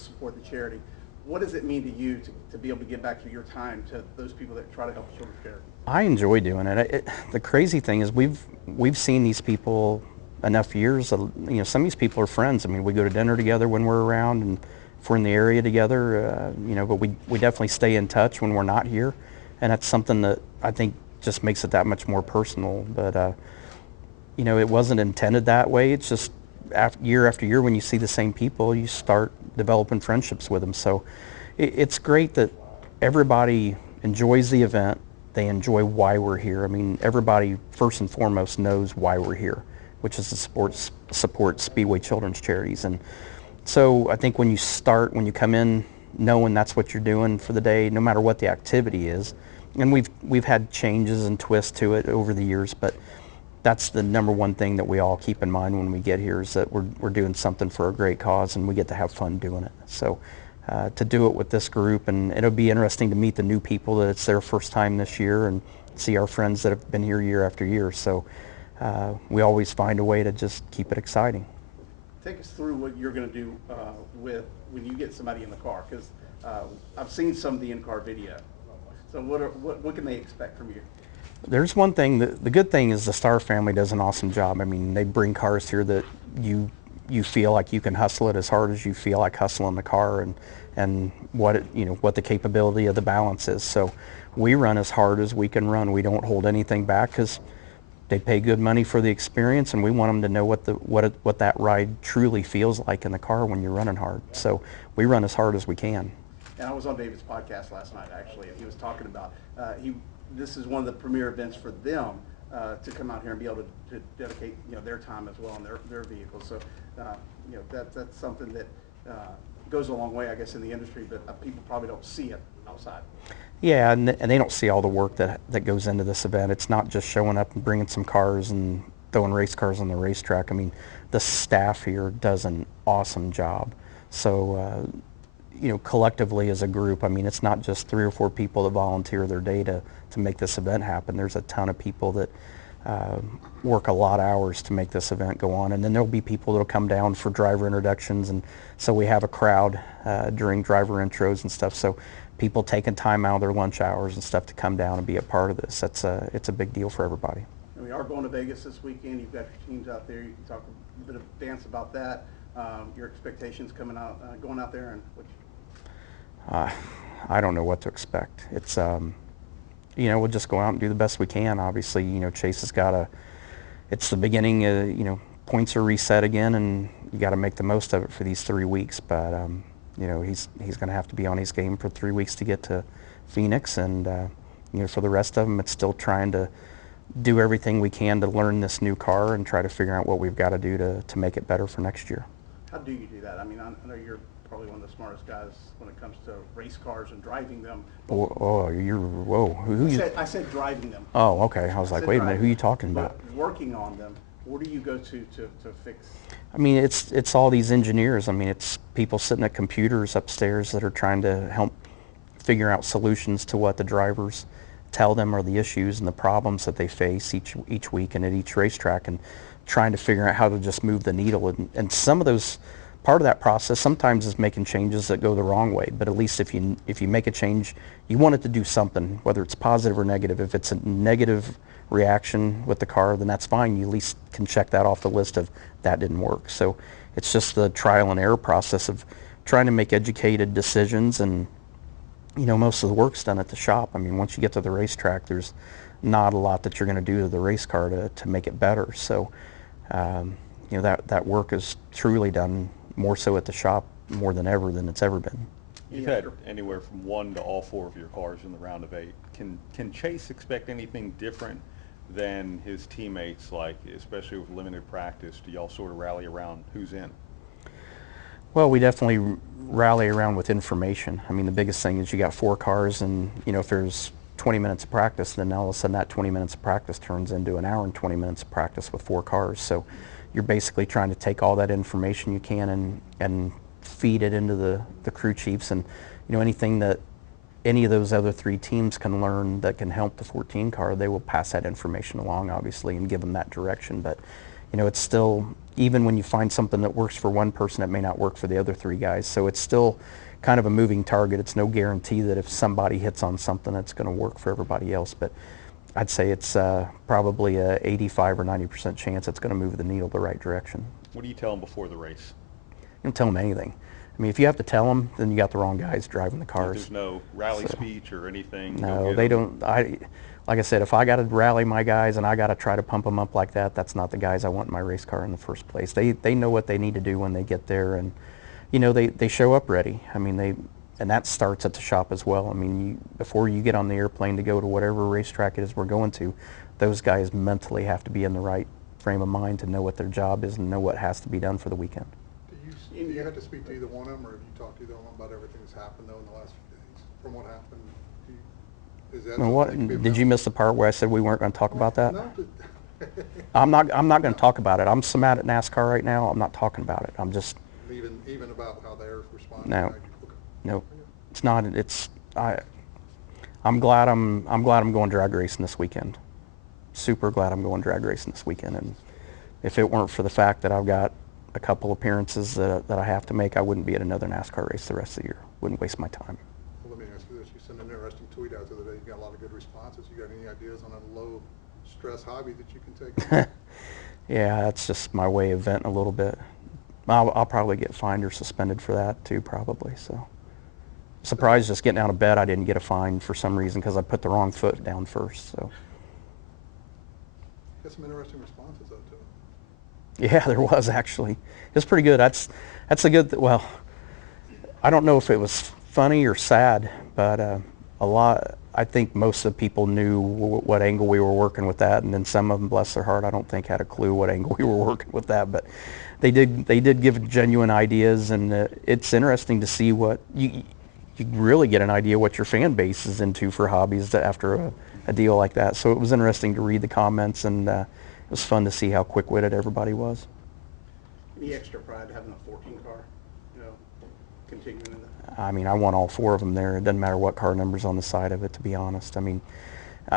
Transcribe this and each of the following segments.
support the charity. What does it mean to you to be able to give back your time to those people that try to help the children's charity? I enjoy doing it. The crazy thing is we've seen these people enough years. You know, some of these people are friends. I mean, we go to dinner together when we're around, and if we're in the area together, you know. But we definitely stay in touch when we're not here, and that's something that I think just makes it that much more personal. But you know, it wasn't intended that way. It's just year after year, when you see the same people, you start developing friendships with them. So it's great that everybody enjoys the event. They enjoy why we're here. I mean, everybody first and foremost knows why we're here, which is to support Speedway children's charities. And so I think when you come in knowing that's what you're doing for the day, no matter what the activity is, and we've had changes and twists to it over the years, but that's the number one thing that we all keep in mind when we get here, is that we're doing something for a great cause, and we get to have fun doing it. So to do it with this group, and it'll be interesting to meet the new people that it's their first time this year, and see our friends that have been here year after year. So we always find a way to just keep it exciting. Take us through what you're going to do with when you get somebody in the car, because I've seen some of the in-car video. So what can they expect from you? There's one thing, the good thing is the Star family does an awesome job. I mean, they bring cars here that you feel like you can hustle it as hard as you feel like hustling the car, and what what the capability of the balance is. So we run as hard as we can run. We don't hold anything back, because they pay good money for the experience, and we want them to know what that ride truly feels like in the car when you're running hard. So we run as hard as we can. And I was on David's podcast last night, actually, and he was talking about this is one of the premier events for them to come out here and be able to dedicate their time as well in their vehicles. So that's something that goes a long way, I guess, in the industry, but people probably don't see it outside. Yeah, and they don't see all the work that goes into this event. It's not just showing up and bringing some cars and throwing race cars on the racetrack. I mean, the staff here does an awesome job. So collectively as a group, I mean, it's not just 3 or 4 people that volunteer their day to make this event happen. There's a ton of people that work a lot of hours to make this event go on, and then there'll be people that'll come down for driver introductions, and so we have a crowd during driver intros and stuff. So people taking time out of their lunch hours and stuff to come down and be a part of this. It's a big deal for everybody. And we are going to Vegas this weekend. You've got your teams out there. You can talk a bit of dance about that. Your expectations coming out, going out there, and what? I don't know what to expect. It's we'll just go out and do the best we can. Obviously, Chase has got it's the beginning. Points are reset again, and you got to make the most of it for these 3 weeks. But he's going to have to be on his game for 3 weeks to get to Phoenix, and for the rest of them, it's still trying to do everything we can to learn this new car and try to figure out what we've got to do to make it better for next year. How do you do that? I mean, I know you're probably one of the smartest guys when it comes to race cars and driving them. I said driving them. Oh, okay. I was like, wait a minute, who are you talking about? Working on them. Where do you go to fix? I mean, it's all these engineers. I mean, it's people sitting at computers upstairs that are trying to help figure out solutions to what the drivers tell them are the issues and the problems that they face each week and at each racetrack, and trying to figure out how to just move the needle. And some of those, part of that process sometimes is making changes that go the wrong way, but at least if you make a change, you want it to do something, whether it's positive or negative. If it's a negative reaction with the car, then that's fine. You at least can check that off the list of that didn't work. So it's just the trial and error process of trying to make educated decisions, and most of the work's done at the shop. I mean, once you get to the racetrack, there's not a lot that you're going to do to the race car to make it better. So that work is truly done more so at the shop more than it's ever been. You've had anywhere from 1 to all 4 of your cars in the round of 8. Can Chase expect anything different than his teammates, like especially with limited practice? Do y'all sort of rally around who's in? Well, we definitely rally around with information. I mean, the biggest thing is you got 4 cars, and if there's 20 minutes of practice, then all of a sudden that 20 minutes of practice turns into an hour and 20 minutes of practice with 4 cars. So you're basically trying to take all that information you can and feed it into the crew chiefs, and anything that any of those other 3 teams can learn that can help the 14 car, they will pass that information along, obviously, and give them that direction. But it's still, even when you find something that works for one person, it may not work for the other 3 guys. So it's still kind of a moving target. It's no guarantee that if somebody hits on something, it's going to work for everybody else. But I'd say it's probably a 85 or 90% chance it's going to move the needle the right direction. What do you tell them before the race? You don't tell them anything. I mean, if you have to tell them, then you got the wrong guys driving the cars. There's no rally speech or anything? No, they don't. Like I said, if I got to rally my guys and I got to try to pump them up like that, that's not the guys I want in my race car in the first place. They know what they need to do when they get there, and they show up ready. I mean, and that starts at the shop as well. I mean, before you get on the airplane to go to whatever racetrack it is we're going to, those guys mentally have to be in the right frame of mind to know what their job is and know what has to be done for the weekend. Do you have to speak to either one of them, or have you talked to either one about everything that's happened though in the last few days? From what happened, is that? And what did you miss the part where I said we weren't going to talk about that? No, but I'm not going to talk about it. I'm so mad at NASCAR right now. I'm not talking about it. I'm just even about how they're responding. no, no. It's not. I'm glad I'm going drag racing this weekend. Super glad I'm going drag racing this weekend. And if it weren't for the fact that I've got a couple appearances that I have to make, I wouldn't be at another NASCAR race the rest of the year. Wouldn't waste my time. Well, let me ask you this: you sent an interesting tweet out the other day. You got a lot of good responses. You got any ideas on a low stress hobby that you can take? Yeah, that's just my way of venting a little bit. I'll probably get fined or suspended for that too, probably. So surprised just getting out of bed I didn't get a fine for some reason because I put the wrong foot down first. So Got some interesting responses though too. yeah, there was actually. It's pretty good. That's a good. Well, I don't know if it was funny or sad, but a lot. I think most of the people knew what angle we were working with that, and then some of them, bless their heart, I don't think had a clue what angle we were working with that. But they did give genuine ideas, and it's interesting to see what you really get an idea what your fan base is into for hobbies after a deal like that. So it was interesting to read the comments, and it was fun to see how quick-witted everybody was. Any extra pride having a 14 car, continuing that? I mean, I want all 4 of them there. It doesn't matter what car number's on the side of it, to be honest. I mean,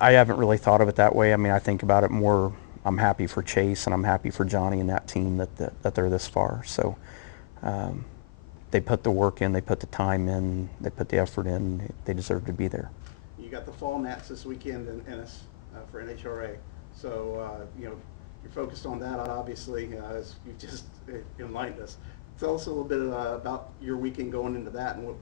I haven't really thought of it that way. I mean, I think about it more, I'm happy for Chase and I'm happy for Johnny and that team that they're this far. So they put the work in, they put the time in, they put the effort in. They deserve to be there. You got the fall Nats this weekend in Ennis for NHRA. So, you're focused on that, obviously, as you just enlightened us. Tell us a little bit about your weekend going into that and what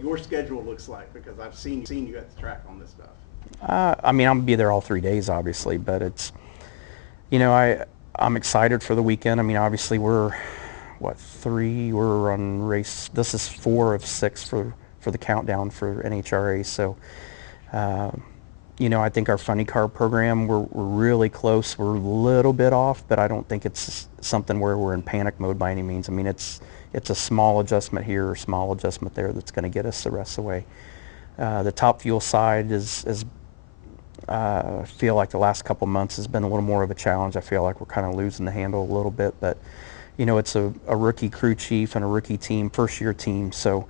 your schedule looks like, because I've seen you at the track on this stuff. I mean, I'm gonna be there all 3 days, obviously, but it's, I'm excited for the weekend. I mean, obviously we're on race. This is 4 of 6 for the countdown for NHRA. So, I think our funny car program, we're really close. We're a little bit off, but I don't think it's something where we're in panic mode by any means. I mean, it's a small adjustment here or small adjustment there that's going to get us the rest of the way. The top fuel side is I feel like the last couple months has been a little more of a challenge. I feel like we're kind of losing the handle a little bit, but it's a rookie crew chief and a rookie team, first-year team, so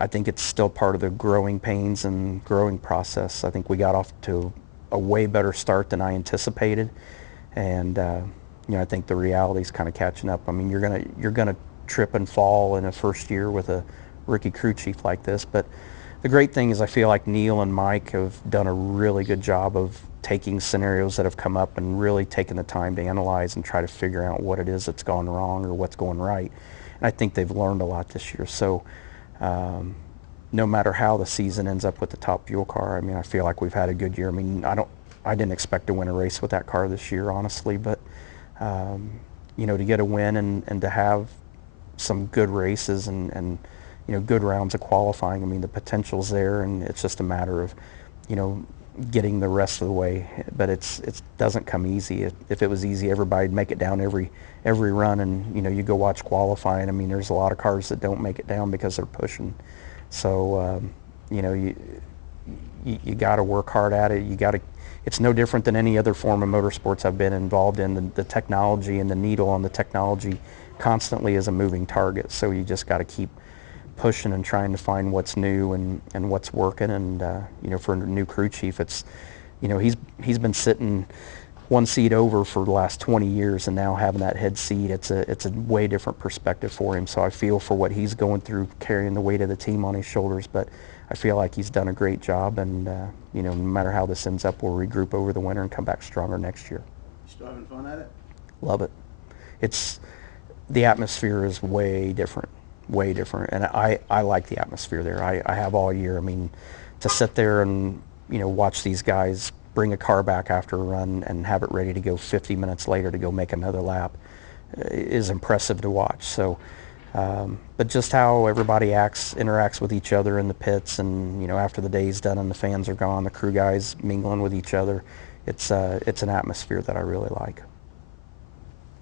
I think it's still part of the growing pains and growing process. I think we got off to a way better start than I anticipated, and I think the reality is kind of catching up. I mean, you're gonna trip and fall in a first year with a rookie crew chief like this, but the great thing is I feel like Neil and Mike have done a really good job of taking scenarios that have come up and really taking the time to analyze and try to figure out what it is that's gone wrong or what's going right. And I think they've learned a lot this year. So no matter how the season ends up with the top fuel car, I mean, I feel like we've had a good year. I mean, I didn't expect to win a race with that car this year, honestly, but to get a win and to have some good races and good rounds of qualifying, I mean, the potential's there, and it's just a matter of, getting the rest of the way. But it doesn't come easy. If it was easy, everybody'd make it down every run, and you go watch qualifying. I mean, there's a lot of cars that don't make it down because they're pushing. So you got to work hard at it. It's no different than any other form of motorsports I've been involved in. The technology and the needle on the technology constantly is a moving target. So you just got to keep pushing and trying to find what's new and what's working. And for a new crew chief, it's he's been sitting one seat over for the last 20 years, and now having that head seat, it's a way different perspective for him. So I feel for what he's going through, carrying the weight of the team on his shoulders, but I feel like he's done a great job, and you know, no matter how this ends up, we'll regroup over the winter and come back stronger next year. You still having fun at it? Love it. The atmosphere is way different, and I like the atmosphere there. I have all year. I mean, to sit there and, you know, watch these guys bring a car back after a run and have it ready to go 50 minutes later to go make another lap is impressive to watch. So, but just how everybody interacts with each other in the pits, and, you know, after the day's done and the fans are gone, the crew guys mingling with each other, it's an atmosphere that I really like.